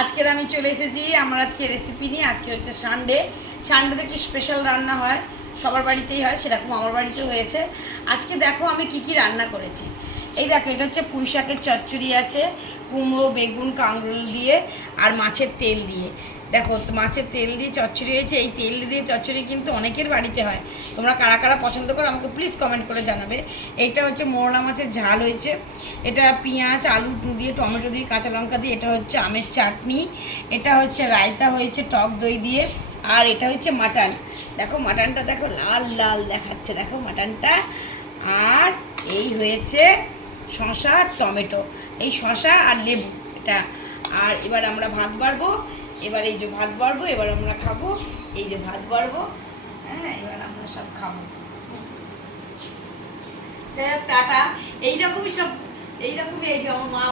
আজকের আমি চলে এসেছি আমার আজকে রেসিপি নিয়ে। আজকে হচ্ছে সানডেতে একটু স্পেশাল রান্না হয়, সবার বাড়িতেই হয়, সেরকম আমার বাড়িতেও হয়েছে। আজকে দেখো আমি কি রান্না করেছি। এই দেখো, এটা হচ্ছে পুঁই শাকের চচ্চড়ি আছে, কুমড়ো, বেগুন, কাঁকরোল দিয়ে আর মাছের তেল দিয়ে। দেখো, মাছের তেল দিয়ে চচ্চড়ি হয়েছে। এই তেল দিয়ে চচ্চড়ি কিন্তু অনেকের বাড়িতে হয়। তোমরা কারা কারা পছন্দ করো আমাকে প্লিজ কমেন্ট করে জানাবে। এইটা হচ্ছে মোরলা মাছের ঝাল হয়েছে। এটা পেঁয়াজ, আলু দিয়ে, টমেটো দিয়ে, কাঁচা লঙ্কা দিয়ে। এটা হচ্ছে আমের চাটনি। এটা হচ্ছে রায়তা হয়েছে টক দই দিয়ে। আর এটা হচ্ছে মাটন। দেখো মাটনটা, দেখো লাল লাল দেখাচ্ছে, দেখো মাটনটা। আর এই হয়েছে শসা, টমেটো, এই শসা আর লেবু এটা। আর এবার আমরা ভাত বাড়বো। এবার এই যে ভাত বাড়বো, এবার আমরা খাবো। এই যে ভাত বাড়বো, হ্যাঁ, এবার আমরা সব খাবো। টাটা। এইরকমই এই যে আমার মা